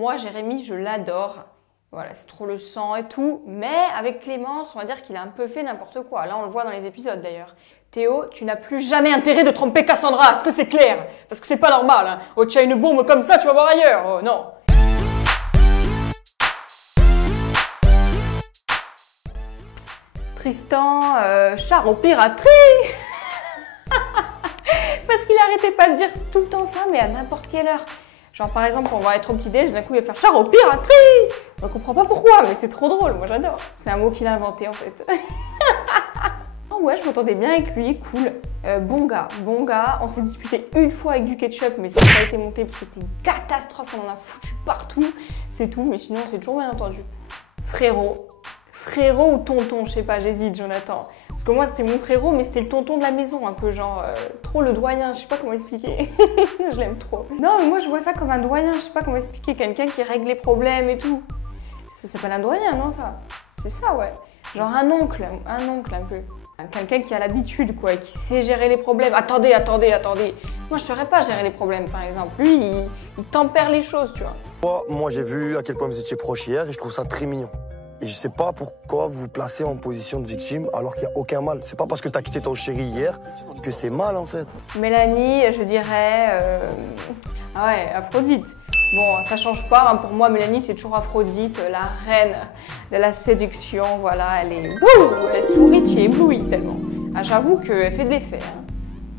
moi, Jérémy, je l'adore. Voilà, c'est trop le sang et tout. Mais avec Clémence, on va dire qu'il a un peu fait n'importe quoi. Là, on le voit dans les épisodes d'ailleurs. Théo, tu n'as plus jamais intérêt de tromper Cassandra, est-ce que c'est clair? Parce que c'est pas normal, hein. Oh, tu as une bombe comme ça, tu vas voir ailleurs. Oh, non. Tristan, char aux pirateries. Parce qu'il arrêtait pas de dire tout le temps ça, mais à n'importe quelle heure. Genre par exemple, on va être au petit-déj, d'un coup il va faire char aux pirateries. On comprend pas pourquoi, mais c'est trop drôle, moi j'adore. C'est un mot qu'il a inventé en fait. Oh ouais, je m'entendais bien avec lui, cool. Bon gars. On s'est disputé une fois avec du ketchup, mais ça n'a pas été monté parce que c'était une catastrophe, on en a foutu partout. C'est tout, mais sinon on s'est toujours bien entendu. Frérot ou tonton, je sais pas, j'hésite Jonathan. Parce que moi c'était mon frérot, mais c'était le tonton de la maison, un peu genre trop le doyen, je sais pas comment expliquer. Je l'aime trop. Non, mais moi je vois ça comme un doyen, je sais pas comment expliquer, quelqu'un qui règle les problèmes et tout. Ça s'appelle un doyen, non ça? C'est ça, ouais. Genre un oncle un peu. Quelqu'un qui a l'habitude, quoi, qui sait gérer les problèmes. Attendez. Moi, je saurais pas gérer les problèmes, par exemple. Lui, il tempère les choses, tu vois. Moi, j'ai vu à quel point vous étiez proches hier et je trouve ça très mignon. Et je sais pas pourquoi vous vous placez en position de victime alors qu'il n'y a aucun mal. C'est pas parce que t'as quitté ton chéri hier que c'est mal, en fait. Mélanie, je dirais... Ah ouais, Aphrodite. Bon, ça change pas, hein. Pour moi, Mélanie, c'est toujours Aphrodite, la reine de la séduction. Voilà, elle est... Wouh, elle sourit, tu es éblouie tellement. Ah, j'avoue qu'elle fait de l'effet. Hein.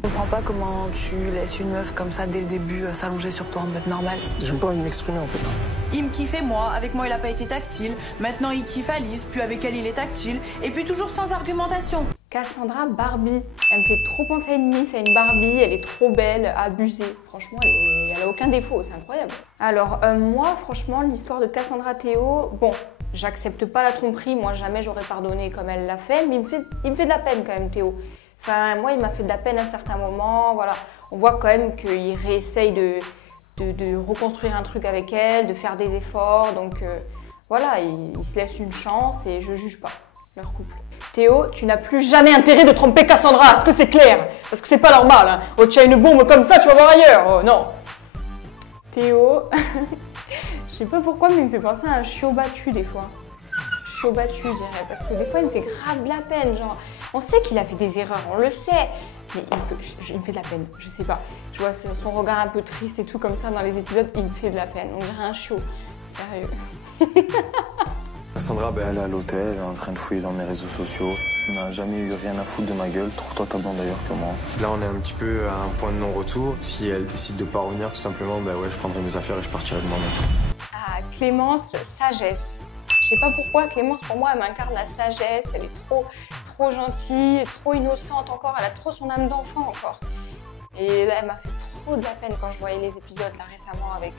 Je comprends pas comment tu laisses une meuf comme ça dès le début s'allonger sur toi en mode normal. J'aime pas m'exprimer, en fait. Il me kiffait moi, avec moi il a pas été tactile, maintenant il kiffe Alice, puis avec elle il est tactile, et puis toujours sans argumentation. Cassandra Barbie, elle me fait trop penser à une Miss, à une Barbie, elle est trop belle, abusée. Franchement, elle a aucun défaut, c'est incroyable. Alors moi, franchement, l'histoire de Cassandra Théo, bon, j'accepte pas la tromperie, moi jamais j'aurais pardonné comme elle l'a fait, mais il me fait de la peine quand même Théo. Enfin, moi il m'a fait de la peine à certains moments, voilà. On voit quand même qu'il réessaye de reconstruire un truc avec elle, de faire des efforts, donc voilà, il se laisse une chance et je juge pas leur couple. Théo, tu n'as plus jamais intérêt de tromper Cassandra, est-ce que c'est clair? Parce que c'est pas normal, hein. Oh, tu as une bombe comme ça, tu vas voir ailleurs, oh non. Théo, je sais pas pourquoi, mais il me fait penser à un chiot battu des fois. Chiot battu, je dirais, parce que des fois il me fait grave de la peine, genre, on sait qu'il a fait des erreurs, on le sait, mais il me fait de la peine, je sais pas. Je vois son regard un peu triste et tout comme ça dans les épisodes, il me fait de la peine, on dirait un chiot, sérieux. Cassandra, elle est à l'hôtel, elle est en train de fouiller dans mes réseaux sociaux. On n'a jamais eu rien à foutre de ma gueule, trouve-toi ta blonde d'ailleurs que moi. Là, on est un petit peu à un point de non-retour. Si elle décide de pas revenir, tout simplement, ouais, je prendrai mes affaires et je partirai de moi-même. Ah, Clémence, sagesse. Je sais pas pourquoi, Clémence, pour moi, elle m'incarne la sagesse, elle est trop gentille, trop innocente encore, elle a trop son âme d'enfant encore. Et là, elle m'a fait trop de la peine quand je voyais les épisodes là récemment avec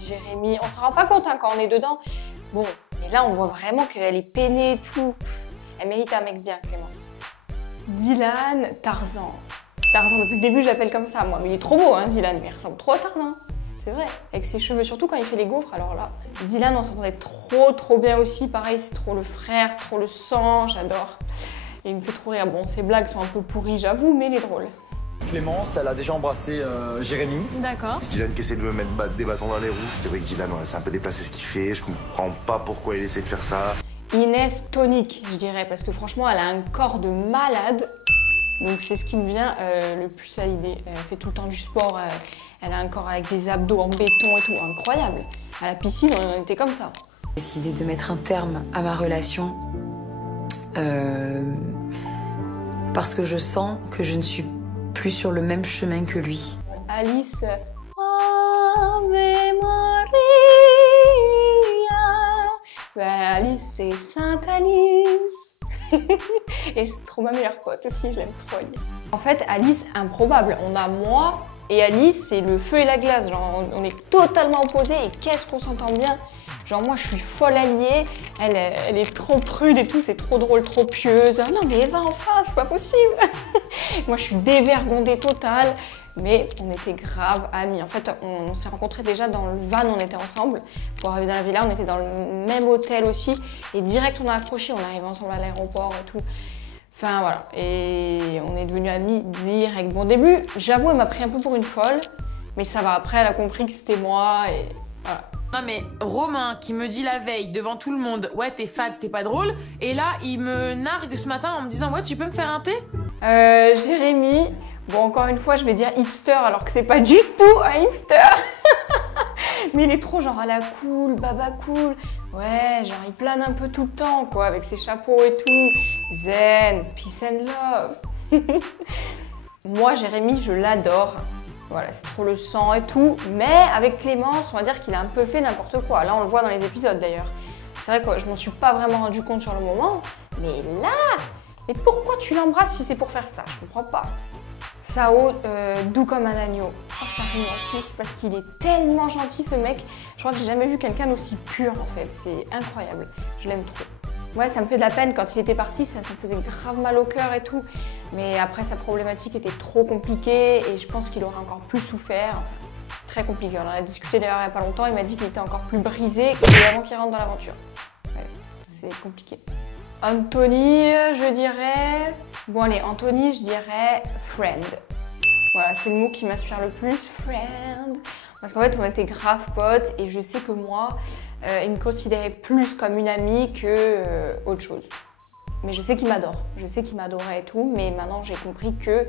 Jérémy. On s'en rend pas compte hein, quand on est dedans. Bon, mais là, on voit vraiment qu'elle est peinée et tout. Elle mérite un mec bien, Clémence. Dylan, Tarzan. Tarzan, depuis le début, je l'appelle comme ça, moi. Mais il est trop beau, hein, Dylan. Mais il ressemble trop à Tarzan. C'est vrai. Avec ses cheveux, surtout quand il fait les gaufres, alors là. Dylan, on s'entendait trop bien aussi. Pareil, c'est trop le frère, c'est trop le sang, j'adore. Et il me fait trop rire. Bon, ses blagues sont un peu pourries, j'avoue, mais il est drôle. Clémence, elle a déjà embrassé Jérémy. D'accord. Dylan qui essaie de me mettre des bâtons dans les roues. C'est vrai que Dylan, c'est un peu déplacé ce qu'il fait. Je comprends pas pourquoi il essaie de faire ça. Inès tonique, je dirais, parce que franchement, elle a un corps de malade. Donc c'est ce qui me vient le plus à l'idée. Elle fait tout le temps du sport, elle a un corps avec des abdos en béton et tout, incroyable. À la piscine, on était comme ça. J'ai décidé de mettre un terme à ma relation parce que je sens que je ne suis plus sur le même chemin que lui. Alice, Ave Maria. Ben, Alice, c'est Sainte Alice. Et c'est trop ma meilleure pote aussi, je l'aime trop Alice. En fait, Alice, improbable. On a moi et Alice, c'est le feu et la glace. Genre, on est totalement opposés et qu'est-ce qu'on s'entend bien. Genre moi, je suis folle alliée, elle est trop prude et tout, c'est trop drôle, trop pieuse. Ah non mais Eva, enfin, c'est pas possible. Moi, je suis dévergondée totale, mais on était grave amis. En fait, on s'est rencontrés déjà dans le van, on était ensemble. Pour arriver dans la villa, on était dans le même hôtel aussi. Et direct, on a accroché, on arrivait ensemble à l'aéroport et tout. Enfin, voilà. Et on est devenus amis direct. Bon, au début, j'avoue, elle m'a pris un peu pour une folle. Mais ça va, après, elle a compris que c'était moi et voilà. Non mais Romain qui me dit la veille devant tout le monde, ouais t'es fade, t'es pas drôle, et là il me nargue ce matin en me disant ouais tu peux me faire un thé? Jérémy, bon encore une fois je vais dire hipster alors que c'est pas du tout un hipster. Mais il est trop genre à la cool, baba cool. Ouais, genre il plane un peu tout le temps quoi, avec ses chapeaux et tout. Zen, peace and love. Moi Jérémy je l'adore. Voilà, c'est trop le sang et tout. Mais avec Clémence, on va dire qu'il a un peu fait n'importe quoi. Là on le voit dans les épisodes d'ailleurs. C'est vrai que je m'en suis pas vraiment rendu compte sur le moment. Mais là, mais pourquoi tu l'embrasses si c'est pour faire ça? Je comprends pas. Sao, doux comme un agneau. Oh, ça rime en plus parce qu'il est tellement gentil ce mec. Je crois que j'ai jamais vu quelqu'un d'aussi pur en fait. C'est incroyable. Je l'aime trop. Ouais, ça me fait de la peine quand il était parti, ça me faisait grave mal au cœur et tout. Mais après, sa problématique était trop compliquée et je pense qu'il aurait encore plus souffert. Enfin, très compliqué. On en a discuté d'ailleurs il n'y a pas longtemps. Il m'a dit qu'il était encore plus brisé qu'avant qu'il rentre dans l'aventure. Ouais, c'est compliqué. Anthony, je dirais... Bon allez, Anthony, je dirais friend. Voilà, c'est le mot qui m'inspire le plus, friend. Parce qu'en fait, on était grave potes et je sais que moi, il me considérait plus comme une amie que autre chose. Mais je sais qu'il m'adore, je sais qu'il m'adorait et tout, mais maintenant j'ai compris qu'il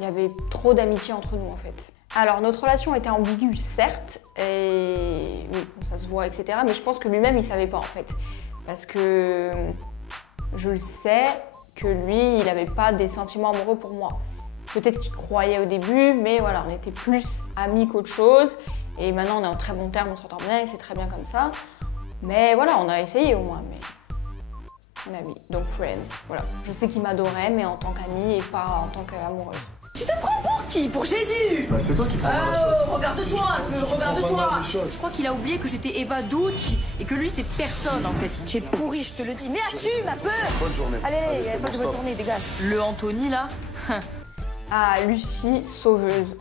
y avait trop d'amitié entre nous en fait. Alors notre relation était ambiguë certes, et oui, ça se voit, etc. Mais je pense que lui-même il savait pas en fait. Parce que je le sais que lui, il n'avait pas des sentiments amoureux pour moi. Peut-être qu'il croyait au début, mais voilà, on était plus amis qu'autre chose. Et maintenant on est en très bon terme, on s'entend bien et c'est très bien comme ça. Mais voilà, on a essayé au moins, mais on a mis. Donc friend, voilà. Je sais qu'il m'adorait, mais en tant qu'amie et pas en tant qu'amoureuse. Tu te prends pour qui? Pour Jésus? Bah c'est toi qui prends la chose. Regarde-toi un peu, regarde-toi. Je crois qu'il a oublié que j'étais Eva Ducci et que lui c'est personne en fait. Tu es pourri, je te le dis. Mais assume un peu. Bonne journée. Allez, pas de bonne journée, dégage. Le Anthony là. Ah, Lucie, sauveuse.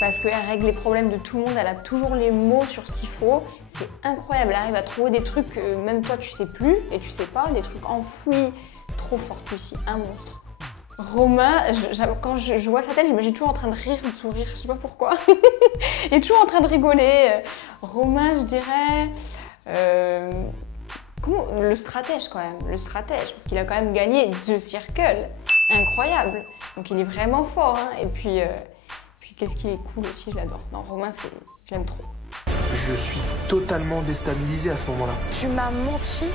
Parce qu'elle règle les problèmes de tout le monde, elle a toujours les mots sur ce qu'il faut. C'est incroyable, elle arrive à trouver des trucs que même toi tu sais plus et tu sais pas, des trucs enfouis. Trop forte Lucie, un monstre. Romain, quand je vois sa tête, j'imagine toujours en train de rire ou de sourire, je sais pas pourquoi. Il est toujours en train de rigoler. Romain, je dirais... le stratège quand même, le stratège, parce qu'il a quand même gagné The Circle. Incroyable. Donc il est vraiment fort, hein. Et puis qu'est-ce qu'il est cool aussi, je l'adore. Non, Romain, je l'aime trop. Je suis totalement déstabilisé à ce moment-là. Tu m'as menti.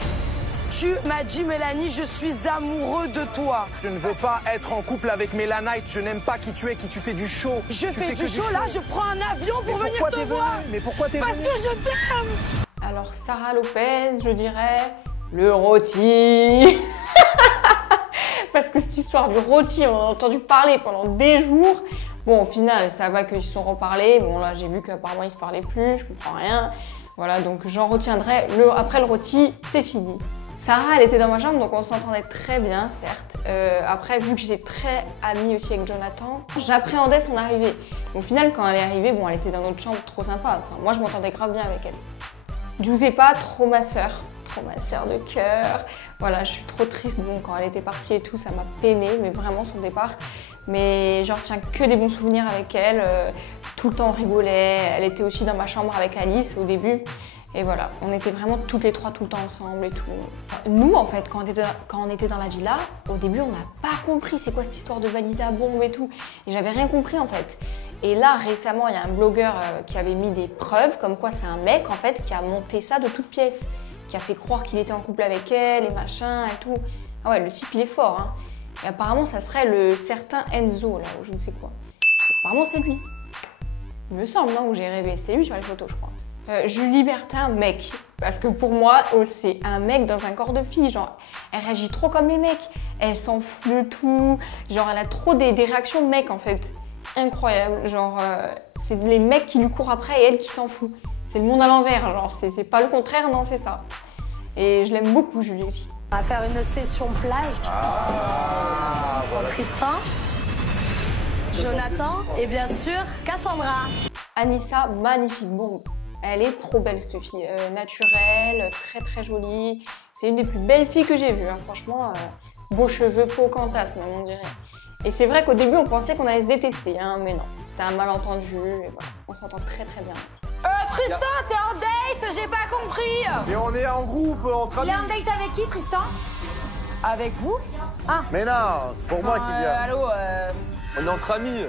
Tu m'as dit, Mélanie, je suis amoureux de toi. Je ne veux pas être en couple avec Mélanite. Je n'aime pas qui tu es, qui tu fais du show. Je fais du show, là, je prends un avion pour venir te voir. Mais pourquoi t'es Parce que je t'aime. Alors, Sarah Lopez, je dirais le rôti. Parce que cette histoire du rôti, on en a entendu parler pendant des jours. Bon, au final, ça va qu'ils se sont reparlés. Bon, là, j'ai vu qu'apparemment, ils se parlaient plus, je comprends rien. Voilà, donc j'en retiendrai. Après le rôti, c'est fini. Sarah, elle était dans ma chambre, donc on s'entendait très bien, certes. Après, vu que j'étais très amie aussi avec Jonathan, j'appréhendais son arrivée. Au final, quand elle est arrivée, bon, elle était dans notre chambre, trop sympa. Enfin, moi, je m'entendais grave bien avec elle. Giuseppa, trop ma sœur de cœur. Voilà, je suis trop triste. Bon, quand elle était partie et tout, ça m'a peiné, mais vraiment son départ. Mais je retiens que des bons souvenirs avec elle. Tout le temps, on rigolait. Elle était aussi dans ma chambre avec Alice au début. Et voilà, on était vraiment toutes les trois tout le temps ensemble et tout. Nous, en fait, quand on était dans la villa, au début, on n'a pas compris c'est quoi cette histoire de valise à bombe et tout. Et j'avais rien compris, en fait. Et là, récemment, il y a un blogueur qui avait mis des preuves, comme quoi c'est un mec, en fait, qui a monté ça de toutes pièces. Qui a fait croire qu'il était en couple avec elle et machin et tout. Ah ouais, le type, il est fort, hein. Et apparemment, ça serait le certain Enzo, là, ou je ne sais quoi. Apparemment, c'est lui. Il me semble, non, où j'ai rêvé. C'était lui sur les photos, je crois. Julie Bertin, mec. Parce que pour moi, c'est un mec dans un corps de fille. Genre, elle réagit trop comme les mecs. Elle s'en fout de tout. Genre, elle a trop des réactions de mec, en fait. Incroyable. Genre, c'est les mecs qui lui courent après et elle qui s'en fout. C'est le monde à l'envers. Genre, c'est pas le contraire, non, c'est ça. Et je l'aime beaucoup, Julie aussi. On va faire une session plage. Tristan, Jonathan et bien sûr Cassandra. Anissa, magnifique. Bon, elle est trop belle cette fille. Naturelle, très très jolie. C'est une des plus belles filles que j'ai vues. Hein. Franchement, beaux cheveux, peau cantasse même on dirait. Et c'est vrai qu'au début on pensait qu'on allait se détester, hein, mais non. C'était un malentendu et voilà. On s'entend très très bien. Tristan, t'es en date, j'ai pas compris. Et on est en groupe, entre amis. Il est en date avec qui, Tristan? Avec vous? Ah. Mais non, c'est pour moi qui viens. Allô, On est entre amis.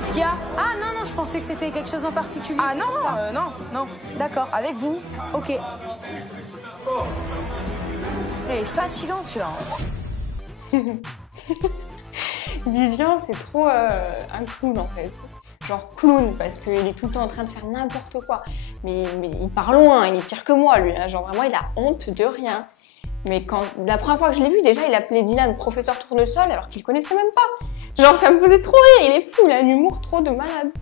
Qu'est-ce qu'il y a? Ah non, non, je pensais que c'était quelque chose en particulier. Ah non, non. D'accord, avec vous. Ok. Il est fatigant celui-là. Vivian, c'est trop un clown en fait. Genre clown, parce qu'il est tout le temps en train de faire n'importe quoi. Mais il part loin, il est pire que moi lui. Hein. Genre vraiment, il a honte de rien. Mais quand la première fois que je l'ai vu, déjà, il appelait Dylan professeur tournesol alors qu'il connaissait même pas. Genre, ça me faisait trop rire, il est fou, il a un humour trop de malade.